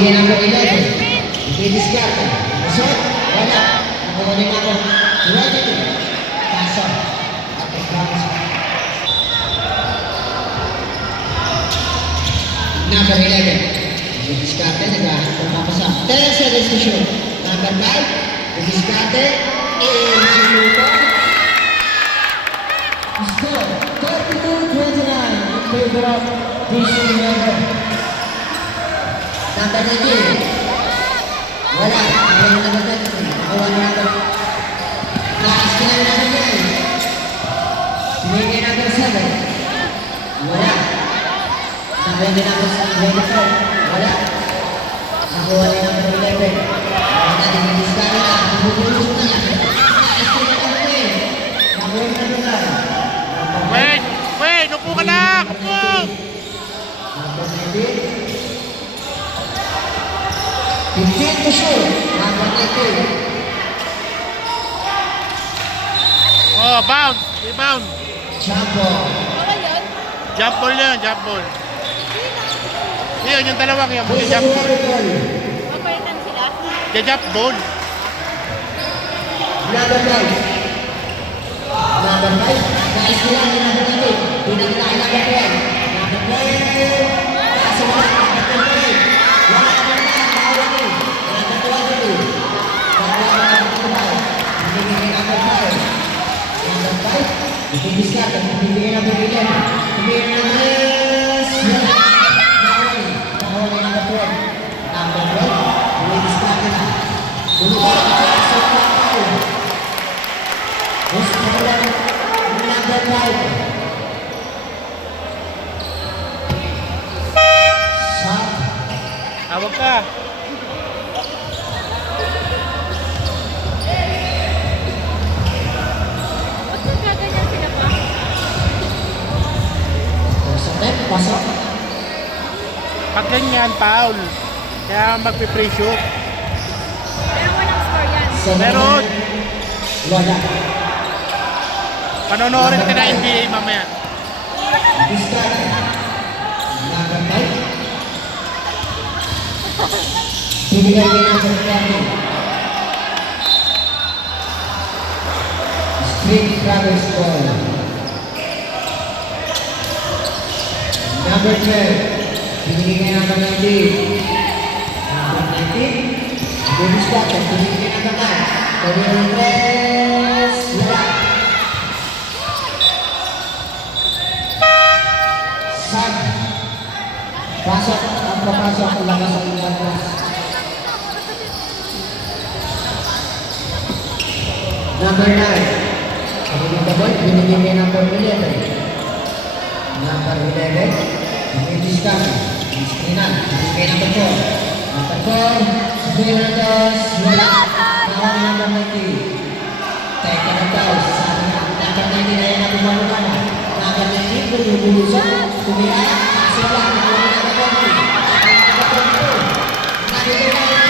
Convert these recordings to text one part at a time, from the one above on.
Binibigyan number 11. I-discard. Masot. Wala. Nakukunin ako. 22. Kaso. Number 11. I-discard. Nagpapasa. 10 seconds to shoot. Number 5. I-discard. I-sinuto. Score. 32-29. In favor of DC Member. Number 19. Wala. Ayaw na number 19. Nakuha na number. Taas ka na number 9. Binigay number 7. Wala. Nakuha na number 24. Wala. Nakuha na number 11. Wala na din yung discard na. Nakuha na number 10. Nakuha na number 9. Wait! Upo ka lang! Upo! Number 19. 15 to shoot. Number 19. Oh, bounce! Rebound! Jump ball. Jump ball na yun, jump ball. Yun, yung dalawang yan, mag-jump ball. Papalitan sila? Jump ball. Number 5. Number 5. Guys nila ni number 19. Pinaglain number 12. Number 12. Kaso wala. Number 12. Wala number 9. Bawal ni. Number 12. Bawal number 5. Binibigay number 5. Number 5. Ipindiskat. Binibigay number 11. Binibigay number 11. Bawal ni number 12. Number 12. Binibiskat nila. Binibigay number 5. Gusto ko lang number 5. Shot. Tawag ka. Ba't nagkaganyan sila pa? Pasok. Pasok. Pag ganyan, foul. Kaya magpe-free shoot. Pero walang score yan. Meron. Wala. Panonorin ka na NBA mamaya. Discard. Number 5. Binigay din number 20. Street Brothers ball. Number 12. Binigay number 19. Number 19. Discard. Binigay number 9. Number 3. Wala. Sag. Pasok ang papasok ang lakas ang ilang class. Number 9. Binigyan ka boy, binigyan niya number 11. Number 11. Binigyan ka. Binigyan number 4. Number 4. Fernandez. Wala. Nawang number 19. Teka na daw. Sabi na. Number 19 na yan ang bumalukan. Number 19. Bulubulusok. Tumira. Kasi wala. Nakuha na number 20. Number 22. Nakita na yan.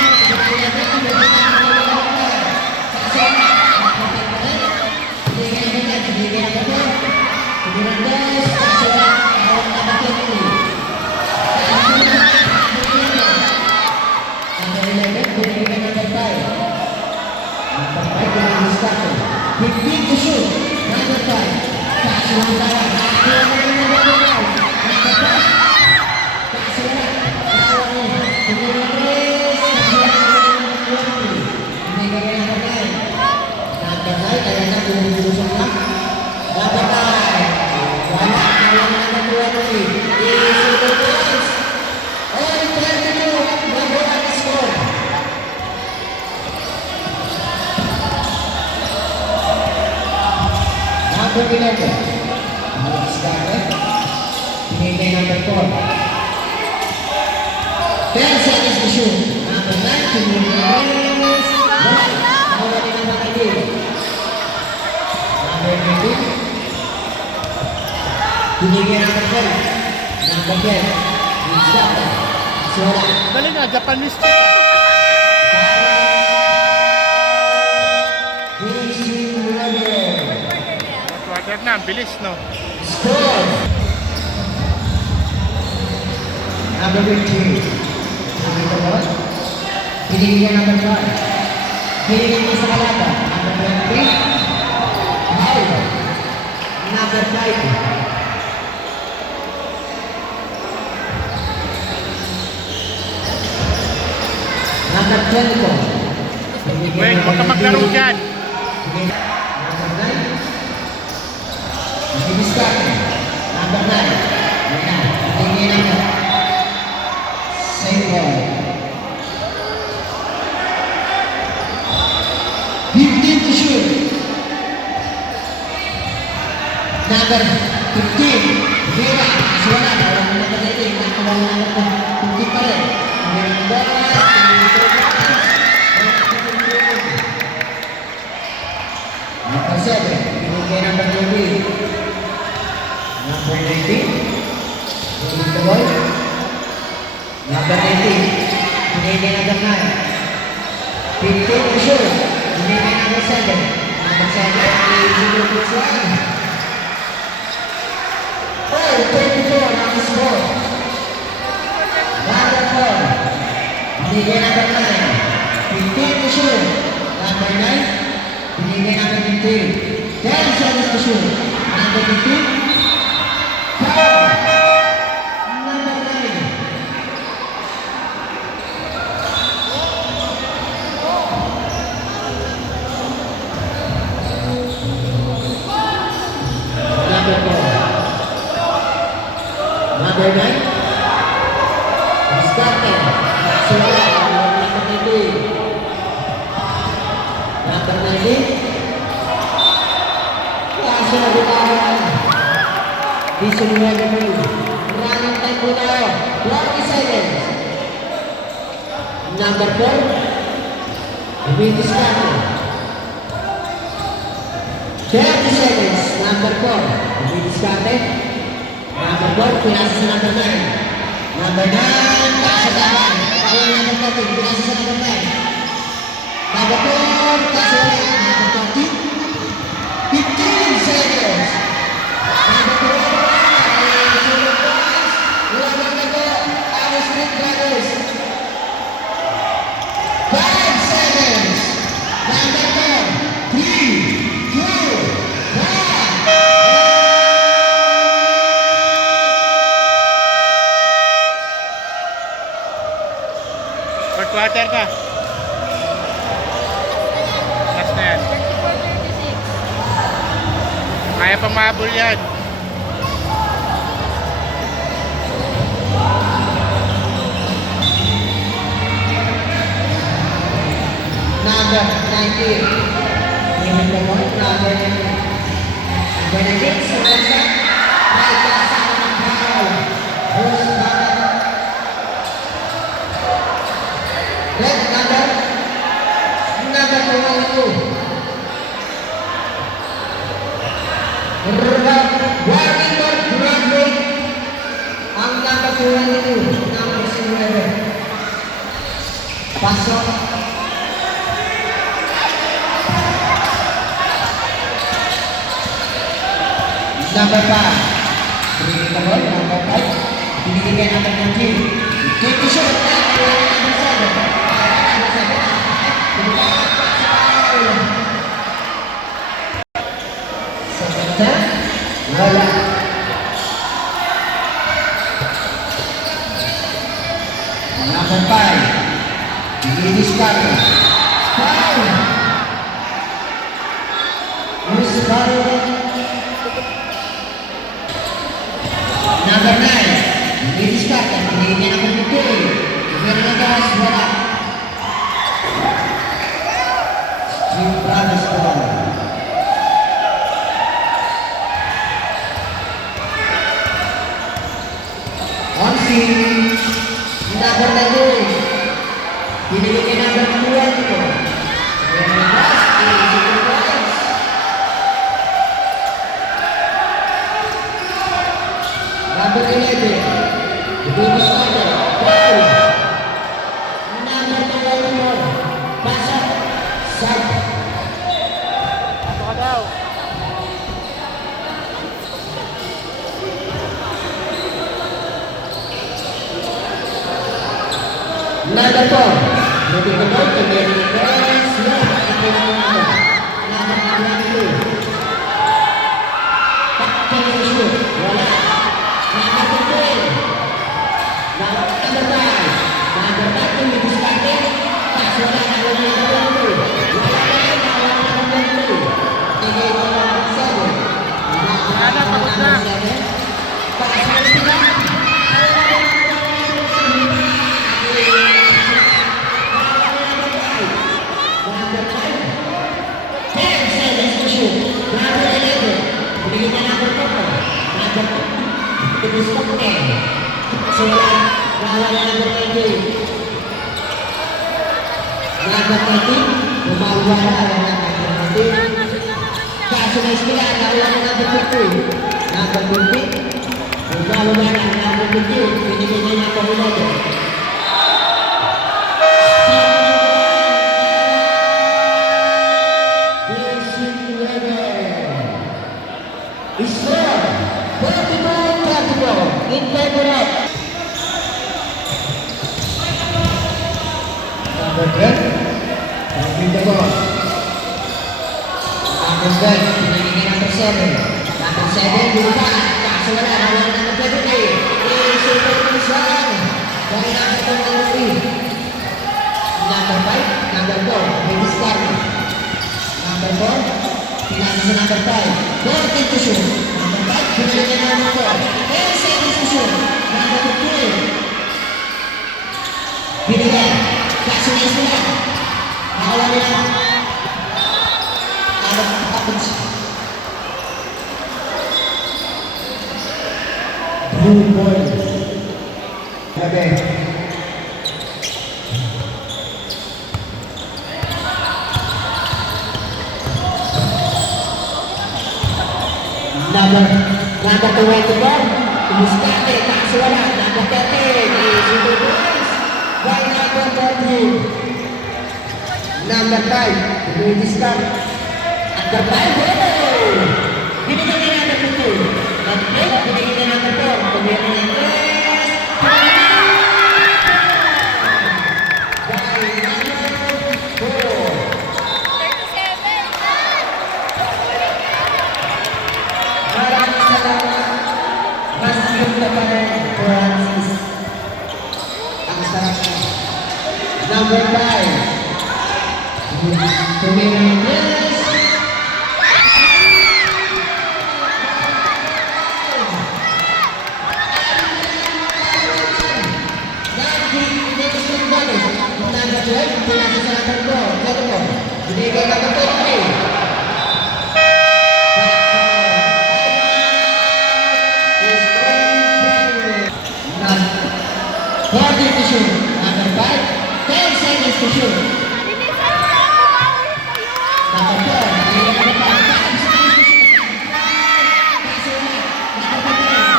Number 11. Started. Binigay number 4. 10 seconds to shoot. Number 9. Binigay number 19. Number 20. Binigay number 12. Number 10. Started. Wala. Dali nga, Japanese chick. Quarter na, ang bilis, no? Score. Number 15. Binibigyan number 1. Binibigyan mo sa kalaban. Number 23. Foul. Number 5. Number 24. Wait, huwag ka maglaro dyan. Number 9. Didiskarte. Number 9. Ayan. Tingin na. Same ball. 15 to shoot. Number 15. Vera. Suwala. Wala mo na pagdating. Nakawala na po. 15 pa rin. Ang bola. Number 7. Binigay number 20. Number 19. Binigay the ball. Number 19. Binigay number 9. 15 to shoot. Binigay number 7. Number 7 is in the line. Oh, 24 number 4. Number 4. Binigay number 9. 15 to shoot. Number 9. Binigay number 15. 10 seconds to shoot. Number 15. Foul. Number 9. Number 4. Number 9. Diskarte. Suwala. Number 19. Number 19. Kaso na bitawan. Disunod na mo. Running time po tayo. 20 seconds. Number 4. Diskarte. 30 seconds. Number 4. Diskarte. Number 4. Pinasa sa number 9. Number 9. Taas sa taban. Kaya number 13. Pinasa sa number 9. Number 4. Taas sa number 13. 15 seconds. Number 4. Wala na po. Our Street Brothers. 5 seconds. Number 4. 3, 2, 1. First quarter ka. Last na yan. 34-36. Kaya pa mahabol yan. Number 19. Ini pemain number 19. Selesai. Baik kasar foul. Terus red number 22. Warning for graduate. Ang number 22. Number 9. Pasok. Number 5. Binigay the ball. Number 5. Binigay number 19. Take the shot. Number 7. Number 7. Second time. Wala. Number 5. Didiskarte. Foul. Diskarte. Number 9. Didiskarte. Binigay number 15. Binigay na gawas. Wala. Street Brothers ball. On scene. Number 9. Binigay number 12. Number 11. Didiskarte. Foul. Number 24. Pasok. Sub. Pasok ka daw. Number 4. Lebih ke gol ke Gary Press. Ya, itu namanya. Nama itu. Tak kena shoot. Wala. Nama penting. Nama terbaik. Nama terbaik ini disekatkan. Tak suara nama itu. Wala nama itu. Tiga orang saja. Ada takut na. Tak suara. In favor of number 10, moving the ball. Number 10, pinagiging number 7. Number 7, buka. Kaso wala, nawala na ng 23. Super Pinsan. Dahil number 23. Number 5, number 4, baby Scarlet. Number 4, pinasa sa number 5. Ball to shoot. Number 5, pinagiging number 4. Number 2. Binigyan. Kasunod sila. Nakawala nila. Ano happens? Blue boy. Gabi. Number 24. Tumiskate, kaso wala. Number 13, Super Boys. By number 13. Number 5, tumiskate. Number 5, goal! Binigyan niya number 2. Number 8, binigyan niya number 4. Tumira niya number 3. By number 4. 37. Maraming salamat. Mas yung naman, Francis. Ang sarap mo. Number 5. Tumira ng yes. Number 12, pinasa sa number 4. Ito mo. Binigay ka ng 23. Number 5, 10 seconds to shoot. Bilisan mo na, kumain pa yun. Number 4, number 5, 5 seconds to shoot. Kaso na, number 10.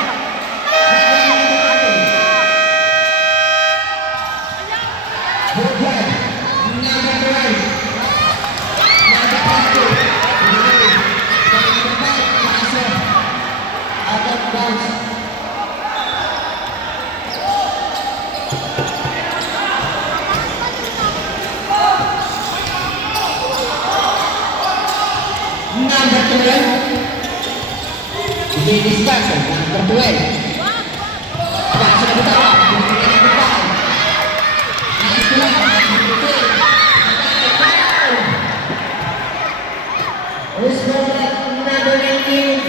Good one. Number 12. Number 22. Number 5, kaso. Out of bounds. Number 12. Didiscuss. Number 12. Kaso na bitawa. Binigyan ng bitaw. Nice to have. Number 12. Who's going at number 19?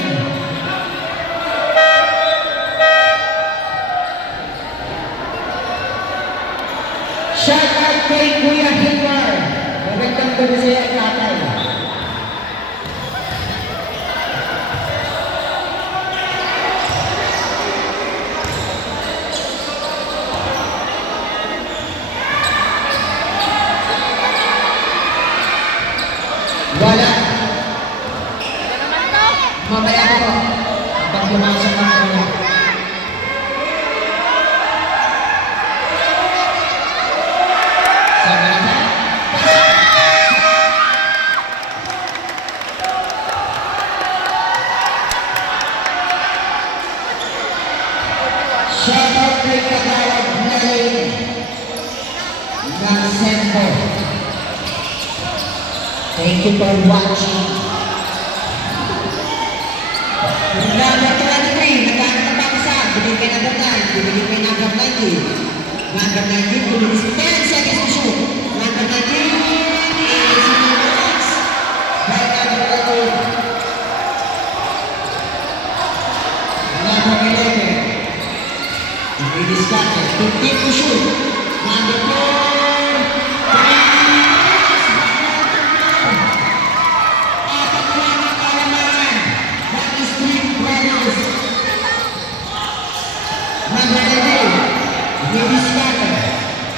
Shout out kay Kuya Hilmar. Magandang gabi sa iyo, tatay. Wala. Ano naman to? Mamaya ko po. Pag pumasok ang kanya. Sabi na ba? Shout out kay Kagawad Nelly. ng Sempo. Thank you for watching. Number 23, nagkakaroon ng paksa. Binigay number 9, binigay number 90. Number 19, binigay 10 seconds to shoot. Number 19 is Max. By number 12. Number 11, binigay Scott. 15 to shoot. Number 4,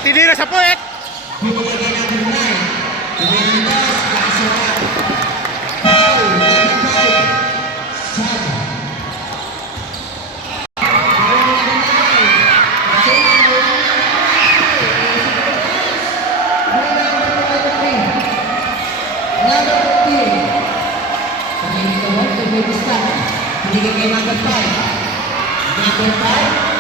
Tinira sa puwet. binigay number 9. Tumilindas, kasurap. Foul, number 5. Sab. Foul number 9. Number 15. Pangingin ko mo, tumilindas ka. Binigay kay number 5. Number 5.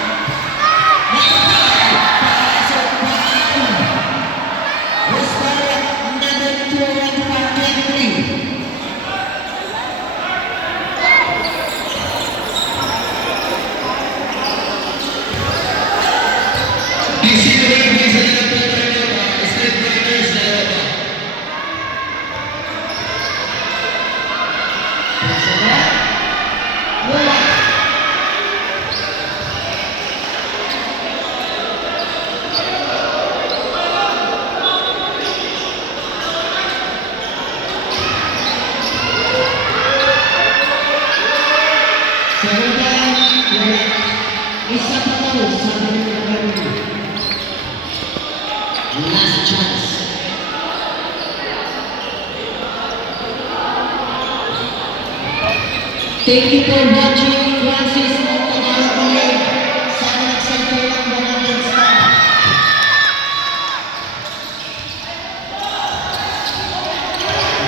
Last chance. Thank you for watching Francis Tagalog. Sana nagsalto lang ba ng star.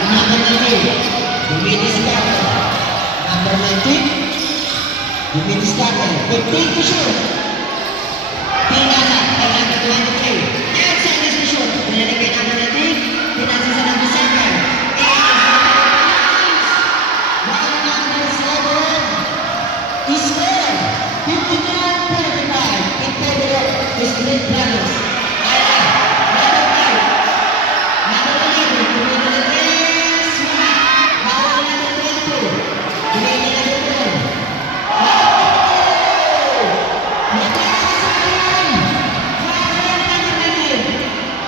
Number 19, Duminis Carter. Number 19, Duminis Carter. 15 to shoot. Pinasa, number 23. 10 seconds to shoot. Pinalagay number 19. Pinasa sa number 7. Score 52-45 in favor of the Split Brothers. Number 5. Number 11. Number 3. Number 22.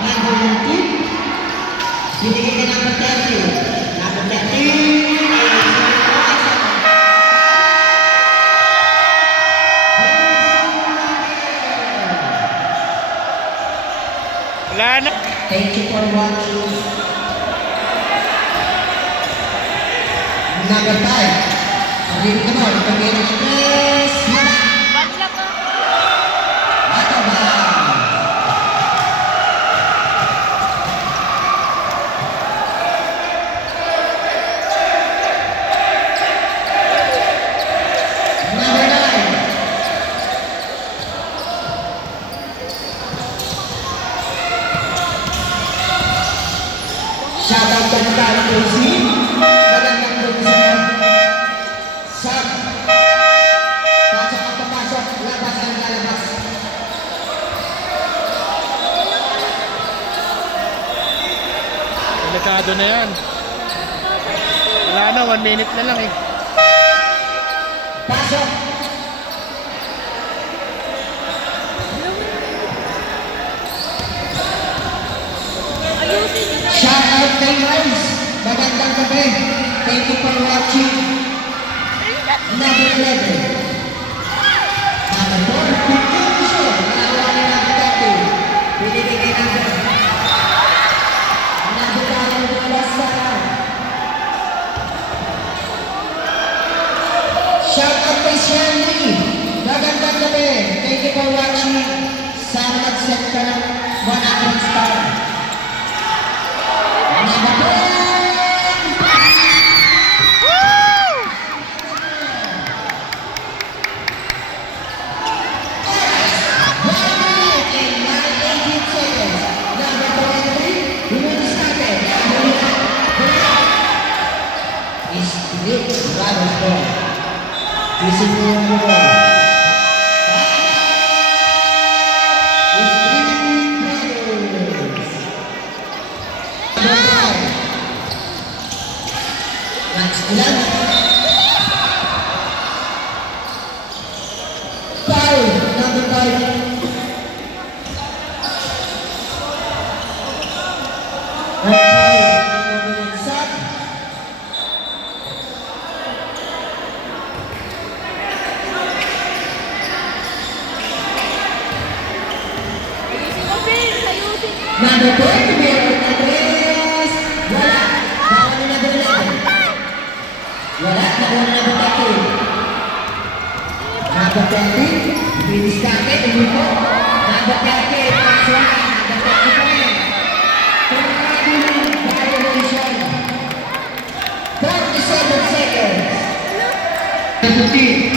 Number 4. Binigay ka number 30. Number 30. Wala na. Thank you for watching. Number 5. Pagkili ka mo, Pagkili Express. Bagla ka. Mataba. Number 9. Shoutout ka na tayo po si magandang producer. Sab. Pasok at papasok. Labas ang lalabas. Delikado na yan. Wala na, 1 minute na lang eh. Pasok. Ayusin nyo na. Shoutout kay Miles. Magandang gabi. Thank you for watching. Number 11. Number 4. 15 to shoot. Nakawa ni number 30. Binigay kay number. Number 5. Bola sa. Shoutout kay Shelly. Magandang gabi. Thank you for watching. Sana mag-set ka ng 100 star. Number 10. Foul, number 5. Ayusin mo, Vince. Ayusin mo. Number 20, meron na tres. Wala. Nakuha na number 11. Wala. Nakuha na number 13. Number 20, diniskarte, tumiko. Number 30, Paxuan. Number 35. Violation. 47 seconds. 15.